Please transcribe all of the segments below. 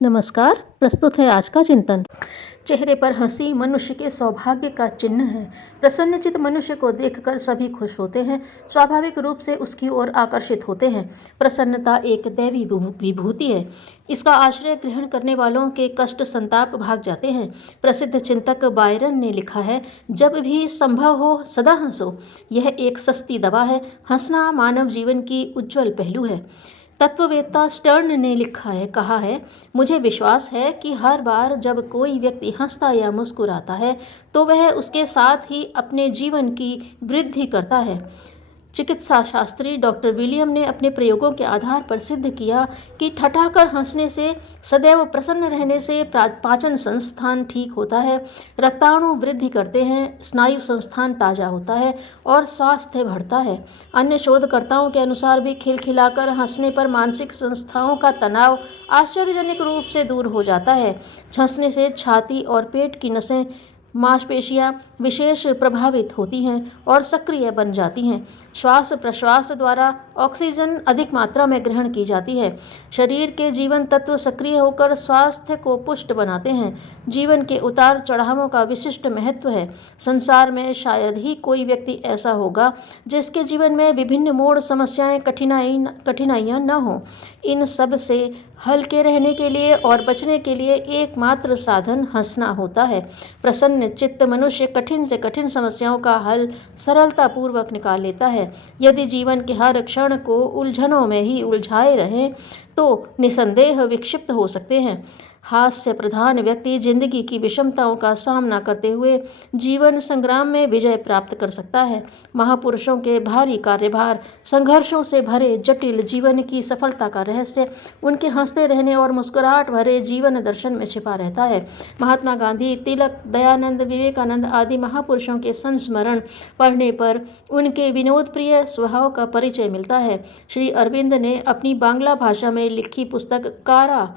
नमस्कार। प्रस्तुत है आज का चिंतन। चेहरे पर हंसी मनुष्य के सौभाग्य का चिन्ह है। प्रसन्नचित्त मनुष्य को देखकर सभी खुश होते हैं, स्वाभाविक रूप से उसकी ओर आकर्षित होते हैं। प्रसन्नता एक दैवी विभूति है। इसका आश्रय ग्रहण करने वालों के कष्ट संताप भाग जाते हैं। प्रसिद्ध चिंतक बायरन ने लिखा है, जब भी संभव हो सदा हंसो। यह एक सस्ती दवा है। हंसना मानव जीवन की उज्जवल पहलू है। तत्ववेत्ता स्टर्न ने कहा है, मुझे विश्वास है कि हर बार जब कोई व्यक्ति हंसता या मुस्कुराता है तो वह उसके साथ ही अपने जीवन की वृद्धि करता है। चिकित्सा शास्त्री डॉक्टर विलियम ने अपने प्रयोगों के आधार पर सिद्ध किया कि ठठाकर हंसने से, सदैव प्रसन्न रहने से पाचन संस्थान ठीक होता है, रक्ताणु वृद्धि करते हैं, स्नायु संस्थान ताजा होता है और स्वास्थ्य बढ़ता है। अन्य शोधकर्ताओं के अनुसार भी खिलखिलाकर हंसने पर मानसिक संस्थाओं का तनाव आश्चर्यजनक रूप से दूर हो जाता है। हंसने से छाती और पेट की नसें, मांसपेशियां विशेष प्रभावित होती हैं और सक्रिय बन जाती हैं। श्वास प्रश्वास द्वारा ऑक्सीजन अधिक मात्रा में ग्रहण की जाती है। शरीर के जीवन तत्व सक्रिय होकर स्वास्थ्य को पुष्ट बनाते हैं। जीवन के उतार चढ़ावों का विशिष्ट महत्व है। संसार में शायद ही कोई व्यक्ति ऐसा होगा जिसके जीवन में विभिन्न मोड़, समस्याएं, कठिनाइयां न हो। इन सब से हल्के रहने के लिए और बचने के लिए एकमात्र साधन हंसना होता है। प्रसन्न चित्त मनुष्य कठिन से कठिन समस्याओं का हल सरलतापूर्वक निकाल लेता है। यदि जीवन के हर क्षण को उलझनों में ही उलझाए रहें तो निसंदेह विक्षिप्त हो सकते हैं। हास्य प्रधान व्यक्ति जिंदगी की विषमताओं का सामना करते हुए जीवन संग्राम में विजय प्राप्त कर सकता है। महापुरुषों के भारी कार्यभार, संघर्षों से भरे जटिल जीवन की सफलता का रहस्य उनके हंसते रहने और मुस्कुराहट भरे जीवन दर्शन में छिपा रहता है। महात्मा गांधी, तिलक, दयानंद, विवेकानंद आदि महापुरुषों के संस्मरण पढ़ने पर उनके विनोद प्रिय स्वभाव का परिचय मिलता है। श्री अरविंद ने अपनी बांग्ला भाषा में लिखी पुस्तक कारा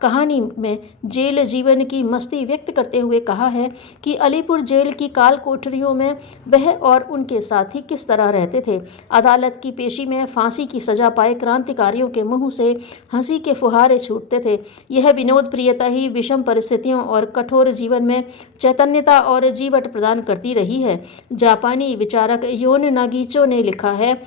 कहानी में जेल जीवन की मस्ती व्यक्त करते हुए कहा है कि अलीपुर जेल की काल कोठरियों में वह और उनके साथी किस तरह रहते थे। अदालत की पेशी में फांसी की सजा पाए क्रांतिकारियों के मुंह से हंसी के फुहारे छूटते थे। यह विनोद प्रियता ही विषम परिस्थितियों और कठोर जीवन में चैतन्यता और जीवट प्रदान करती रही है। जापानी विचारक योन नागीचो ने लिखा है,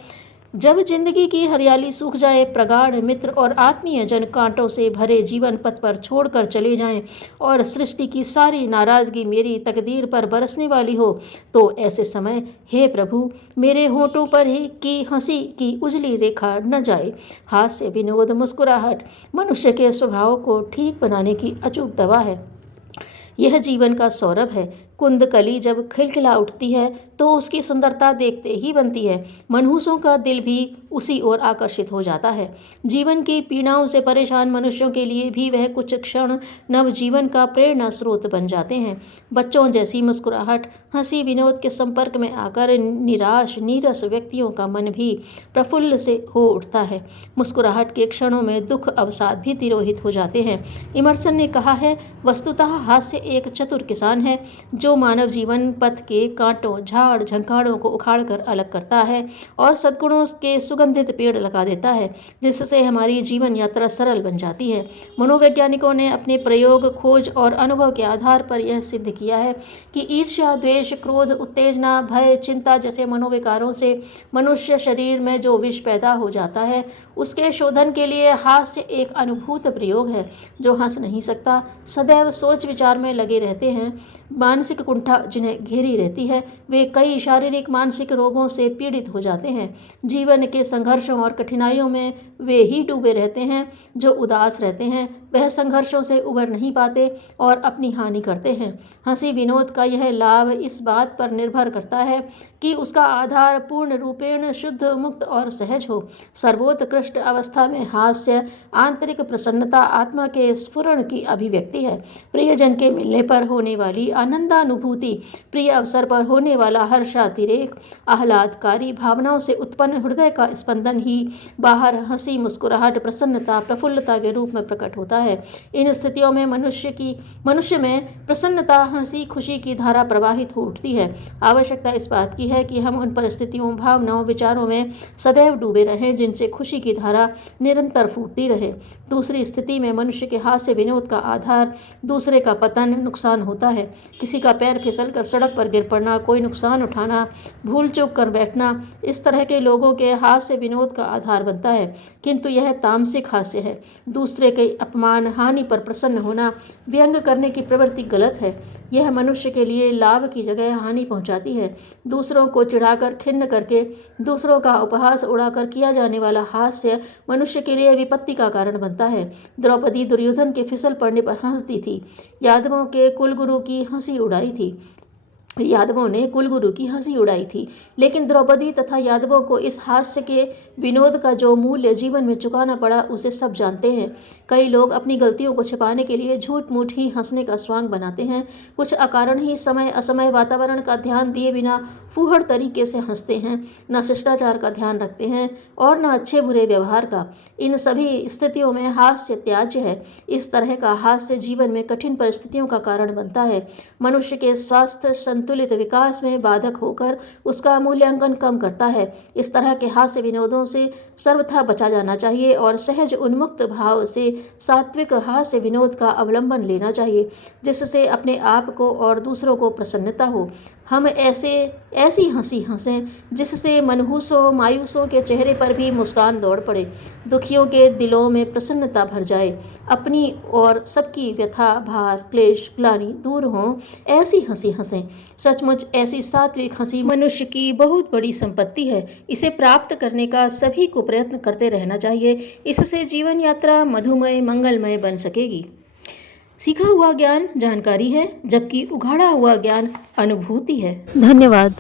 जब जिंदगी की हरियाली सूख जाए, प्रगाढ़ मित्र और आत्मीय जन कांटों से भरे जीवन पथ पर छोड़कर चले जाएं और सृष्टि की सारी नाराजगी मेरी तकदीर पर बरसने वाली हो, तो ऐसे समय हे प्रभु, मेरे होठों पर ही की हंसी की उजली रेखा न जाए। हास्य, विनोद, मुस्कुराहट मनुष्य के स्वभाव को ठीक बनाने की अचूक दवा है। यह जीवन का सौरभ है। कुंदकली जब खिलखिला उठती है तो उसकी सुंदरता देखते ही बनती है। मनहूसों का दिल भी उसी ओर आकर्षित हो जाता है। जीवन की पीड़ाओं से परेशान मनुष्यों के लिए भी वह कुछ क्षण नवजीवन का प्रेरणा स्रोत बन जाते हैं। बच्चों जैसी मुस्कुराहट, हंसी, विनोद के संपर्क में आकर निराश नीरस व्यक्तियों का मन भी प्रफुल्ल से हो उठता है। मुस्कुराहट के क्षणों में दुख अवसाद भी तिरोहित हो जाते हैं। इमर्सन ने कहा है, वस्तुतः हास्य एक चतुर किसान है जो मानव जीवन पथ के कांटों, झाड़ झंकाड़ों को उखाड़कर अलग करता है और सद्गुणों के सुगंधित पेड़ लगा देता है, जिससे हमारी जीवन यात्रा सरल बन जाती है। मनोवैज्ञानिकों ने अपने प्रयोग, खोज और अनुभव के आधार पर यह सिद्ध किया है कि ईर्ष्या, द्वेष, क्रोध, उत्तेजना, भय, चिंता जैसे मनोविकारों से मनुष्य शरीर में जो विष पैदा हो जाता है, उसके शोधन के लिए हास्य एक अनुभूत प्रयोग है। जो हंस नहीं सकता, सदैव सोच विचार में लगे रहते हैं, मानसिक कुंठा जिन्हें घेरी रहती है, वे कई शारीरिक मानसिक रोगों से पीड़ित हो जाते हैं। जीवन के संघर्षों और कठिनाइयों में वे ही डूबे रहते हैं। जो उदास रहते हैं वह संघर्षों से उबर नहीं पाते और अपनी हानि करते हैं। हंसी विनोद का यह लाभ इस बात पर निर्भर करता है कि उसका आधार पूर्ण रूपेण शुद्ध, मुक्त और सहज हो। सर्वोत्कृष्ट अवस्था में हास्य आंतरिक प्रसन्नता, आत्मा के स्फुरण की अभिव्यक्ति है। प्रियजन के मिलने पर होने वाली आनंदानुभूति, प्रिय अवसर पर होने वाला हर्षातिरेक, आह्लादकारी भावनाओं से उत्पन्न हृदय का स्पंदन ही बाहर हंसी, मुस्कुराहट, प्रसन्नता, प्रफुल्लता के रूप में प्रकट होता है। इन स्थितियों में मनुष्य में प्रसन्नता, हंसी खुशी की धारा प्रवाहित हो उठती है। आवश्यकता इस बात की है कि हम उन परिस्थितियों, भावनाओं, विचारों में सदैव डूबे रहें जिनसे खुशी की धारा निरंतर फूटती रहे। दूसरी स्थिति में मनुष्य के हास्य विनोद का आधार दूसरे का पतन, नुकसान होता है। किसी का पैर फिसल कर सड़क पर गिर पड़ना, कोई नुकसान उठाना, भूल चूक कर बैठना, इस तरह के लोगों के हास्य विनोद का आधार बनता है। किंतु यह तामसिक हास्य है। दूसरे के अपमान, हानि पर प्रसन्न होना, व्यंग करने की प्रवृत्ति गलत है। यह मनुष्य के लिए लाभ की जगह हानि पहुंचाती है। दूसरों को चिढ़ाकर, खिन्न करके, दूसरों का उपहास उड़ाकर किया जाने वाला हास्य मनुष्य के लिए विपत्ति का कारण बनता है। द्रौपदी दुर्योधन के फिसल पड़ने पर हंसती थी। यादवों ने कुलगुरु की हंसी उड़ाई थी, लेकिन द्रौपदी तथा यादवों को इस हास्य के विनोद का जो मूल्य जीवन में चुकाना पड़ा उसे सब जानते हैं। कई लोग अपनी गलतियों को छिपाने के लिए झूठ मूठ ही हंसने का स्वांग बनाते हैं। कुछ अकारण ही समय असमय वातावरण का ध्यान दिए बिना फूहड़ तरीके से हंसते हैं, न शिष्टाचार का ध्यान रखते हैं और न अच्छे बुरे व्यवहार का। इन सभी स्थितियों में हास्य त्याज्य है। इस तरह का हास्य जीवन में कठिन परिस्थितियों का कारण बनता है। मनुष्य के स्वास्थ्य संतुलित विकास में बाधक होकर उसका मूल्यांकन कम करता है। इस तरह के हास्य विनोदों से सर्वथा बचा जाना चाहिए और सहज उन्मुक्त भाव से सात्विक हास्य विनोद का अवलंबन लेना चाहिए, जिससे अपने आप को और दूसरों को प्रसन्नता हो। हम ऐसी हंसी हंसें जिससे मनहूसों, मायूसों के चेहरे पर भी मुस्कान दौड़ पड़े, दुखियों के दिलों में प्रसन्नता भर जाए, अपनी और सबकी व्यथा, भार, क्लेश, ग्लानि दूर हों। ऐसी हंसी हंसें। सचमुच ऐसी सात्विक हंसी मनुष्य की बहुत बड़ी संपत्ति है। इसे प्राप्त करने का सभी को प्रयत्न करते रहना चाहिए। इससे जीवन यात्रा मधुमय, मंगलमय बन सकेगी। सीखा हुआ ज्ञान जानकारी है, जबकि उघाड़ा हुआ ज्ञान अनुभूति है। धन्यवाद।